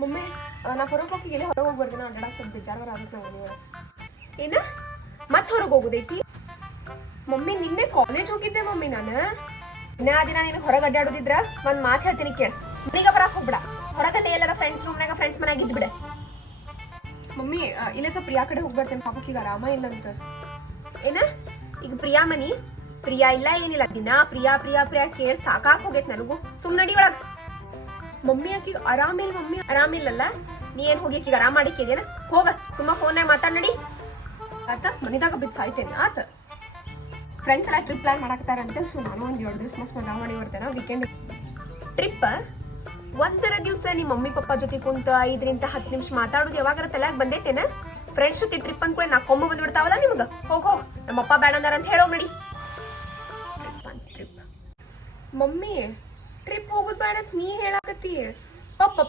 mummy ನಾ ಹೊರಗೆ ಹೋಗಿ ಎಲ್ಲಿ ಹೊರಗೆ ಹೋಗಿ ಬರ್ತೀನಿ ಅಡ್ಡಾಡಕ್ಕೆ ಸ್ವಲ್ಪ ಬೇಜಾರ ಆಗುತ್ತೆ ನಾವು ಏನ ಮತ್ತೆ ಹೊರಗೆ ಹೋಗೋದೈತಿ ಮಮ್ಮಿ ನಿನ್ನೆ ಕಾಲೇಜ್ ಹೋಗಿದ್ದೆ ಮಮ್ಮಿ ನಾನು ದಿನ ನಿನಗೆ ಹೊರಗೆ ಅಡ್ಡಾಡೋದಿದ್ರ ಒಂದು ಮಾತು ಹೇಳ್ತೀನಿ ಕೇಳ ಮನೆಗ ಬರಕ್ಕೆ ಹೋಗ್ಬಿಡ ಹೊರಗತ್ತೆ ಎಲ್ಲರ ಫ್ರೆಂಡ್ಸ್ ರೂಮ್ನಾಗ ಫ್ರೆಂಡ್ಸ್ ಮನ್ಯಾಗ ಇದ್ಬಿಡ ಮಮ್ಮಿ ಇಲ್ಲ ಸ್ವಲ್ಪ ಪ್ರಿಯಾ ಕಡೆ ಹೋಗಿ ಬರ್ತೇನೆ ಪಾಪಕ್ಕೆ ಈಗ ಆರಾಮ ಇಲ್ಲ ಅಂತ ಏನ ಈಗ ಪ್ರಿಯಾ ಮನಿ ಪ್ರಿಯಾ ಇಲ್ಲ ಏನಿಲ್ಲ ದಿನ ಪ್ರಿಯಾ ಪ್ರಿಯಾ ಪ್ರಿಯಾ ಕೇಳಿ ಸಾಕಾಗಿ ಹೋಗೈತೆ ನನಗೂ ಸುಮ್ ನಡಿ ಒಳಗ ಮಮ್ಮಿ ಆಕಿಗ ಆರಾಮಿಲ್ಲ ಮಮ್ಮಿ ಆರಾಮಿಲ್ಲಲ್ಲ ನೀ ಏನ್ ಹೋಗಿ ಆಕಿಗ ಆರಾಮ್ ಮಾಡಿಕೇದೇನ ಹೋಗ ಸುಮ್ಮ ಫೋನ್ನಾಗ ಮಾತಾಡ್ ನಡಿ ಆತ ಮನಿದಾಗ ಬಿದ್ದು ಸಾಯ್ತೇನೆ ಆತ ಫ್ರೆಂಡ್ಸ್ ಎಲ್ಲ ಟ್ರಿಪ್ ಪ್ಲಾನ್ ಮಾಡಾಕತ್ತಾರಂತೆ ಸೊ ನಾನು ಒಂದು 2 ದಿವಸ ಮಸ್ತ್ ಮಜಾ ಮಾಡಿ ಬರ್ತೇನೆ ವೀಕೆಂಡ್ ಟ್ರಿಪ್ ಒಂದರ ದಿವಸ ನಿಮ್ಮ ಮಮ್ಮಿ ಪಪ್ಪ ಜೊತೆ ಕುಂತ 5-10 ನಿಮಿಷ ಮಾತಾಡೋದು ಯಾವಾಗಾರ ತಲೆಯಾಗ ಬಂದೈತೇನ ಫ್ರೆಂಡ್ಸ್ ಜೊತೆ ಟ್ರಿಪ್ ಅಂದ್ಕೂಳೆ ನಾ ಕೊಂಬ ಬಂದ್ಬಿಡ್ತಾವಲ್ಲ ನಿಮ್ಗೆ ಹೋಗ್ ನಮ್ಮಪ್ಪ ಬೇಡ ಅಂದಾರ ಅಂತ ಹೇಳೋಗ್ ನಡಿ ಟ್ರಿಪ್ ಮಮ್ಮಿ ಟ್ರಿಪ್ ಹೋಗೋದು ಬೇಡ ಅಂತ ನೀ ಹೇಳಾಕತ್ತಿ ಪಪ್ಪ